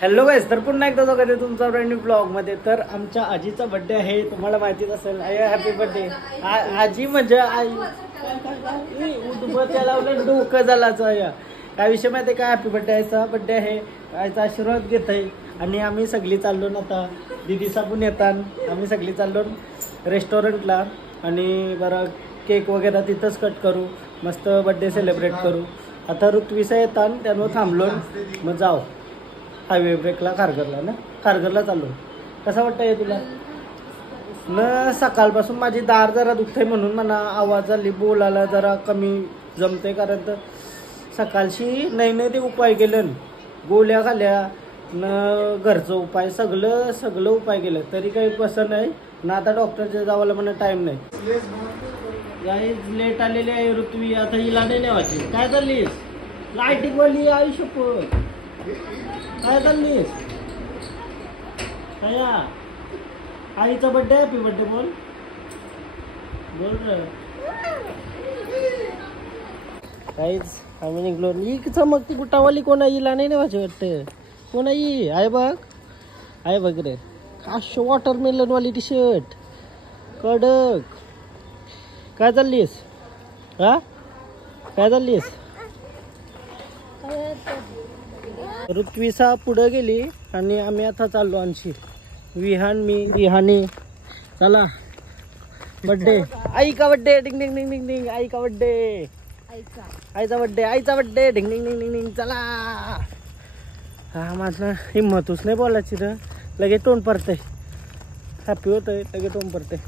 Hello गाईस, तर पुन्हा एकदा दोघांनी तुमचा ब्रँड न्यू ब्लॉग मध्ये. तर आमच्या आजीचा बर्थडे आहे, तुम्हाला माहितीच असेल. हॅपी बर्थडे आजी. म्हणजे आई उदबत्या लावलं डोकं झालाच. काय विषय माहिती काय, हॅपी बर्थडे आईचा बर्थडे आहे, आईचा आशीर्वाद घेत आहे. आणि आम्ही सगळी चाललो ना, आता दिदीचा पण येतात. आम्ही सगळी चाललो रेस्टॉरंटला आणि बरं केक वगैरे तिथंच कट करू, मस्त बर्थडे सेलिब्रेट करू. आता ऋत्विसा येतात, त्यामुळे थांबलो. मग जाऊ हायवे ब्रेकला खारघरला ना, खारघरला चाललो. कसा वाटतंय तुला? न सकाळपासून माझी दार जरा दुखते म्हणून म्हणा आवाज आली, बोलायला जरा कमी जमते. कारण तर सकाळशी नाही ते उपाय केलं, गोळ्या खाल्या न घरचं उपाय सगळं उपाय केलं तरी काही पसंत नाही ना. आता डॉक्टरच्या जावाला म्हणा टाइम नाही. लेट आलेली आहे ऋत्वी. आता हिला नाही नेवायची. काय चाललीस? लाईटिंग वाली आयुष्यप काय चाललीस? काय आईचा बर्थडे, हॅपी बर्थडे बोल रे. काहीच आम्ही निघलो. ही चमकती गुटावाली कोण आहे? हिला नाही नेवायची वाटतं. कोण आहे? आहे बघ रे, काश वॉटरमेलन वाली टी शर्ट कडक. काय चाललीस? काय चाललीस? ऋत्विसा पुढे गेली आणि आम्ही आता चाललो. आणशी विहानी चला बर्थडे. आई का बर्थडे, डिंग डिंग डिंग डिंग डिंग. आई का बर्थडे, आईचा बर्थडे डिंग डिंग डिंग डिंग डिंग. चला. हा माझं हिंमतच नाही बोलायची र, लगेच तोंड पडतंय. हॅपी होतंय लगेच तोंड पडतंय.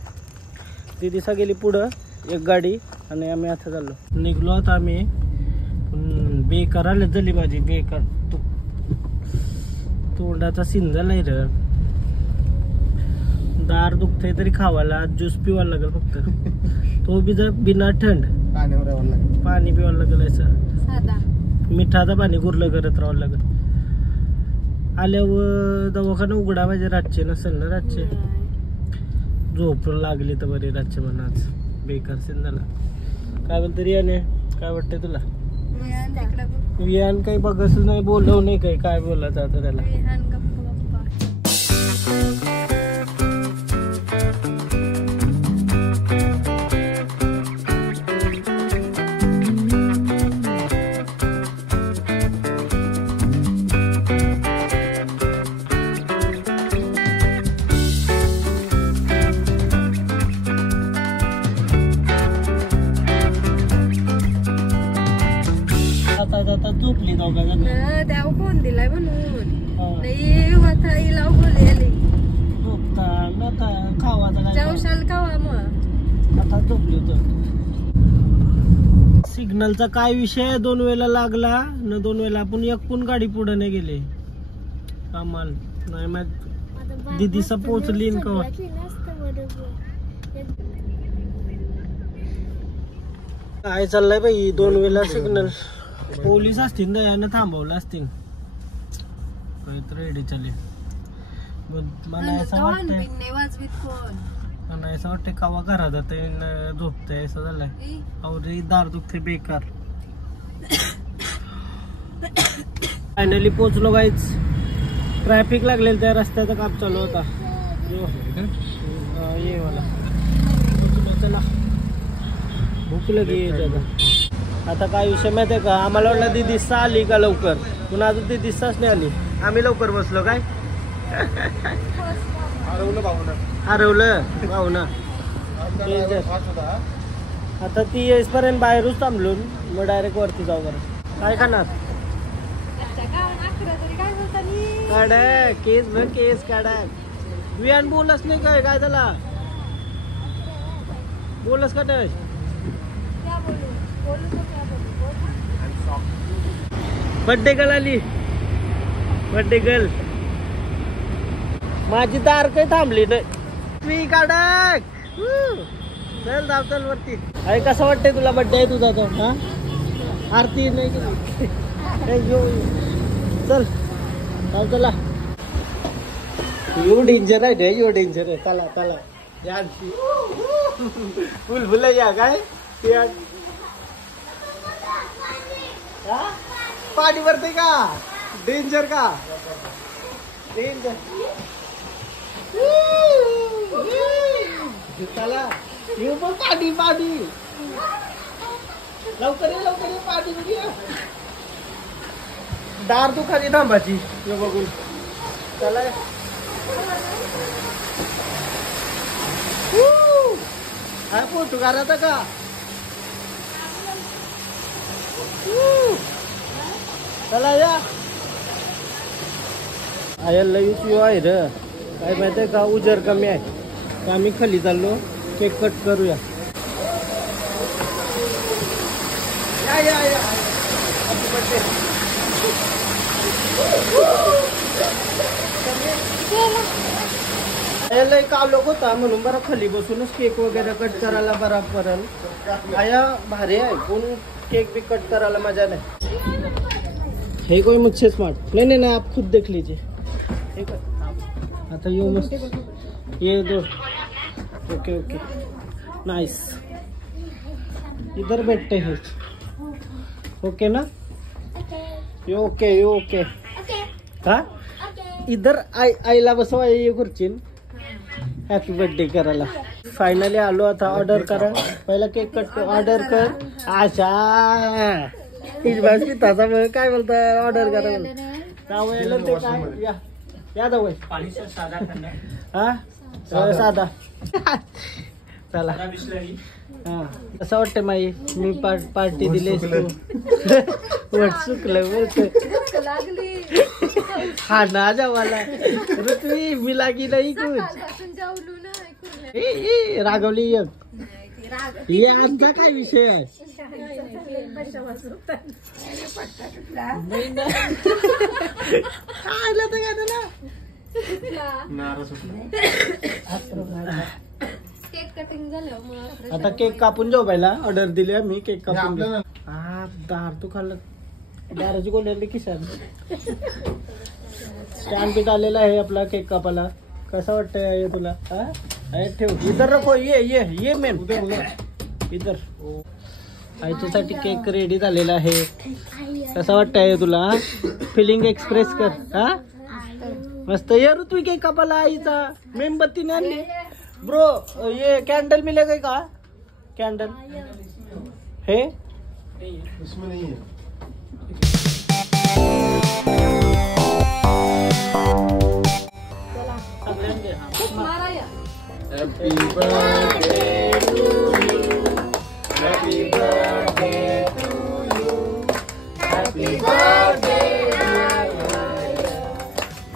दिदीसा गेली पुढं एक गाडी आणि आम्ही आता चाललो. निघलो आता आम्ही. बेकार आले झाली माझी, बेकार तोंडाचा सीन झालाय र. दार दुखतंय तरी खावायला ज्यूस पिवायला लागेल फक्त. तो बी जर बिना थंड पाणी पिवायला लागेल. असं मिठाचं पाणी गुरलं करत राहावं लागेल. आल्यावर दवाखाना उघडा पाहिजे. रातचे नसेल ना, रातचे झोप लागली तर बरी रातचे म्हणा. आज बेकार सीन झाला. काय बोलतो रियाने? काय वाटतंय तुला? विहान काही बघच नाही, बोलव नाही काही. काय बोलायचं आता त्याला? आता झोपली त्या फोन दिलाय म्हणून आता झोपली. सिग्नलचा काय विषय, 2 वेळेला लागला न 2 वेळेला आपण एक पण गाडी पुढे नाही गेले. कमाल नाही. मग दिदीसा पोचली का? काय चाललंय बाई? 2 वेळेला सिग्नल. पोलीस असतील ना, यानं थांबवलं असतील. रेडी चालेल. मला असं वाटतंय कवा घरात जाते झोपतंय असं झालंय. अवरे दार दुखते बेकार. फायनली पोचलो गाईच. ट्रॅफिक लागलेलं, त्या रस्त्याचं काम चालू होता. ये मला पोचलो. चला भूक लगी. आता काय विषय माहिती आहे का, आम्हाला वाटलं ती दिसा आली का लवकर, पुन्हा अजून ती दिसाच नाही आली. आम्ही लवकर बसलो. काय हरवलं भावना. आता ती येईपर्यंत बाहेरच थांबलो. मग डायरेक्ट वरती जाऊ. बरं काय खाणार? काढा केस भर, केस काढा. विहान बोलच नाही काय? काय झाला? बोलच का नाही? बर्थडे गर्ल आली. बर्थडे गर्ल माझी दार काही थांबली नाही. मी काढक चल जाऊ, चल वरती. अरे कसं वाटतंय तुला? बर्थडे आहे तुझा तो. हा आरती नाही चल जाऊ. चला. यू डेंजर आहे रे, यू डेंजर आहे. चला चला. फुल फुल या काय पाणी भरते का डेंजर का डेंजर चला येऊ पण पाणी पाणी लवकर ये पाणी घ्या दार दुखाली थांबाची हे बघून चला हा फोटो काढायचा का चला या आयला यू आहे र काय माहिती आहे का उजेड कमी आहे तर आम्ही खाली चाललो केक कट करूया या Happy birthday. याला एक आवलोक होता म्हणून बरा खाली बसूनच केक वगैरे कट करायला बरा पडल आया भारी आहे कोण केक भी कट करायला मजा नहीं है कोई मुझसे स्मार्ट नहीं आप खुद देख लीजिए आता ये मस्त ये दो ओके नाइस इधर बैठते हैं ओके ना ये ओके हाँ इधर आईला बसवा ये खुर्चीन हॅपी बर्थडे करायला फायनली आलो आता ऑर्डर करा पहिला केक कट ऑर्डर कर आशा हिजबाज पिताचा काय बोलता ऑर्डर करा जावयाला ते काय या जावय पाणी साधा हा साधा चला हा कसं वाटतं माई मी पार्टी दिली वट चुकलं बोलत हा ना जावाला ऋत्वी मी लागी नाही कुछ रागवली ये आमचा काय विषय आहे आला तर का ना केक कटिंग झालं आता केक कापून जाऊ पहिला ऑर्डर दिली मी केक कापून हा दार तू खाल्लं दाराची कोल्ह्याली किसान स्टँड बीट आलेला आहे आपला केक कापाला कसा वाटतंय तुला ठेव इधर रखो ये मेन इधर आईच्यासाठी केक रेडी झालेला आहे कसा वाटतंय तुला फिलिंग एक्सप्रेस कर हा मस्त ये ऋत्वी केक कापाला आईचा मेणबत्तीने आणली ब्रो ये कैंडल मिलेगा का कैंडल है इसमें नहीं है happy birthday to you happy birthday to you happy birthday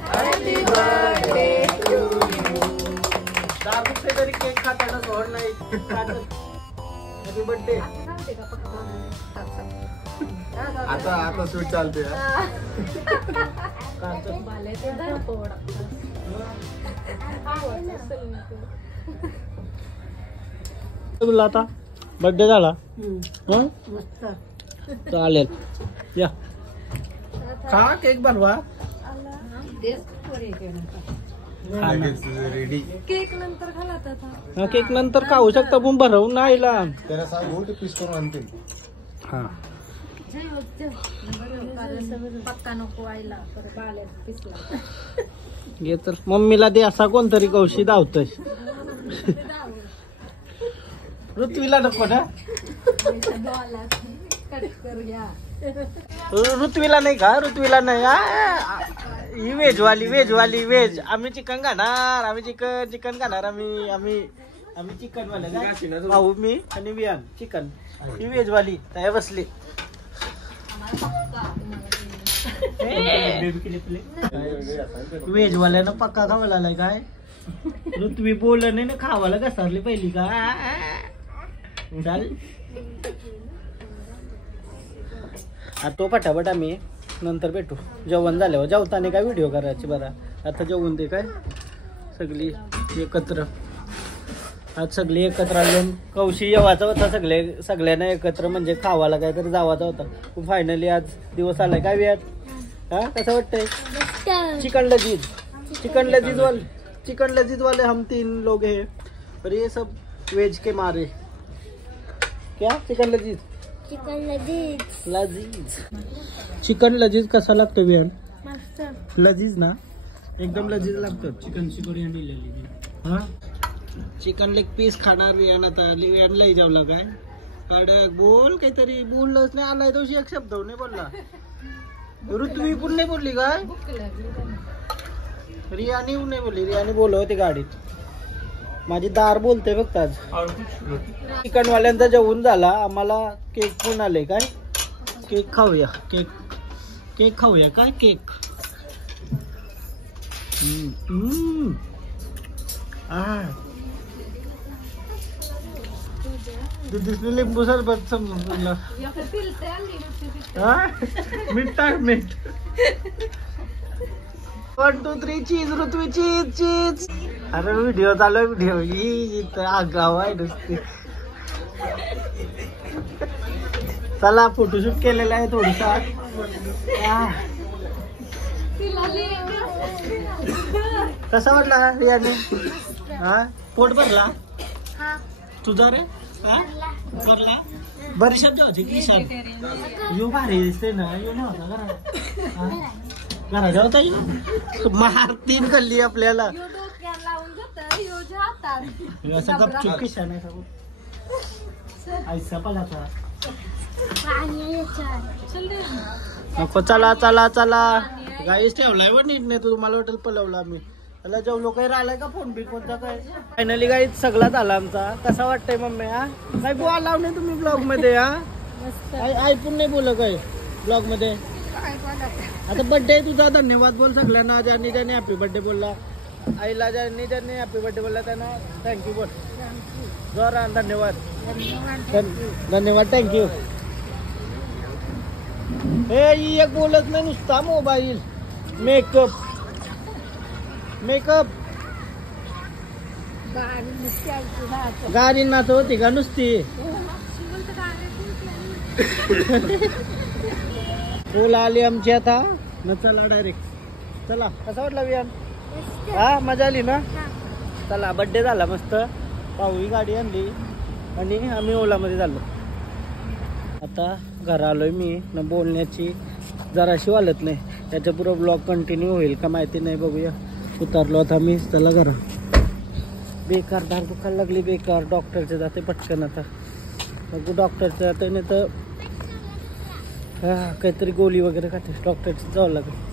happy birthday to you दारू तरी केक खाताना सोड नाही हॅपी बर्थडे आता स्वीट चालते तुला आता बर्थडे झाला चालेल या खा केक बनवा रेडी केक नंतर खाला केक नंतर खाऊ शकता पण भरवून नाही त्याला सांगू ते पीस करून आणतील हा पक्का नको आईला घे तर मम्मीला दे असा कोणतरी कौशी धावतोय ऋत्वीला नको ना ऋत्वीला नाही का ऋत्वीला नाही ही वेज आम्ही चिकन खाणार आम्ही चिकन खाणार आम्ही चिकन वाले भाऊ मी आणि वियान चिकन ही वेजवाली त्या बसली वेजवाल्यानं पक्का खावा लागलाय काय ऋत्वी बोललं नाही ना खावाला घसरली पहिली का चाल तो पटापट आम्ही नंतर भेटू जेवण झाल्यावर जेवताना काय व्हिडिओ करायची बरा आता जेवून दे काय सगळी एकत्र आज सगळी एकत्र आलो कौशी येवाचा होता सगळ्यांना एकत्र म्हणजे खावाला काहीतरी जावाचा होता फायनली आज दिवस आलाय काय वेळ हा कसं वाटतंय चिकन लजीज वाले हम 3 लोग हैं और ये सब वेज के मारे क्या चिकन लजीज चिकन लजीज. लजीज. चिकन लजीज कसा लागतो विहान? मस्त. लजीज ना, एकदम लजीज लागतो. चिकन चिकोरी आणलेली. हा, चिकन लेग पीस खाणार विहान. आता विहानला जेवला काय? अडक बोल काहीतरी. बोललोच नाही, आलाय तोशी एक शब्द नाही बोलला. ऋतवी पण नाही बोलली काय? रियानी नाही बोलली. रियानी बोलव होती गाडीत. माझी दार बोलते फक्त आज. चिकन वाल्यांचा जेवून झाला. आम्हाला केक पण आले. काय केक खाऊया? केक खाऊया काय? केक. दिसली लिंबू सरबत समजून. मीठ टाक मीठ. 1 2 3 चीज. ऋतवी चीज चीज. अरे व्हिडिओ चालू आहे. व्हिडिओ ही आगाव आहे नुसती. चला फोटोशूट केलेला आहे थोडसा. कसा वाटला रियाने? हा, पोट भरला तुझा रे? भरला. बरीशात जायची की शाळेत. यो भारी दिसते ना. यो नव्हता घरा जेवता मार 3 गल्ली आपल्याला. असं गपचूप किशान आहे सगळं. ऐसा पालाचा नको. चला चला चला गाईस ठेवलाय व नीट नाही. तुम्हाला वाटेल पलवला आम्ही. त्याला जेवलो काही राहिलाय का फोन बिल कोणता काय? फायनली गाईस सगळा झाला आमचा. कसा वाटतंय मम्मी? हा काय बोला लाव नाही तुम्ही ब्लॉग मध्ये? हा ऐकून नाही बोल काय ब्लॉग मध्ये? आता बर्थडे तुझा. धन्यवाद बोल सगळ्यांना. ज्यांनी ज्यांनी हॅपी बर्थडे बोलला. आईला ज्यांनी ज्यांनी हॅपी बर्थडे बोलला त्यांना थँक्यू बोल. जोरा धन्यवाद. धन्यवाद थँक्यू. हे एक बोलत नाही नुसता मोबाईल. मेकअप मेकअप गाडी नाच होती का नुसती? ओला आली आमची आता न. चला डायरेक्ट चला. कसा वाटला विहान? हा मजा आली ना. चला बर्थडे झाला मस्त. पाहू गाडी आणली आणि आम्ही ओलामध्ये झालो. आता घरा आलोय मी. न बोलण्याची जराशी वालत नाही. त्याच्या पुढे ब्लॉग कंटिन्यू होईल का माहिती नाही. बघूया. उतरलो आता मी. चला घरा. बेकार दार दुखायला लागली. बेकार. डॉक्टरचे जाते पटकन आता. बघू डॉक्टरचे जाते नाही तर काहीतरी गोळी वगैरे खाते. डॉक्टरची जावं लागेल.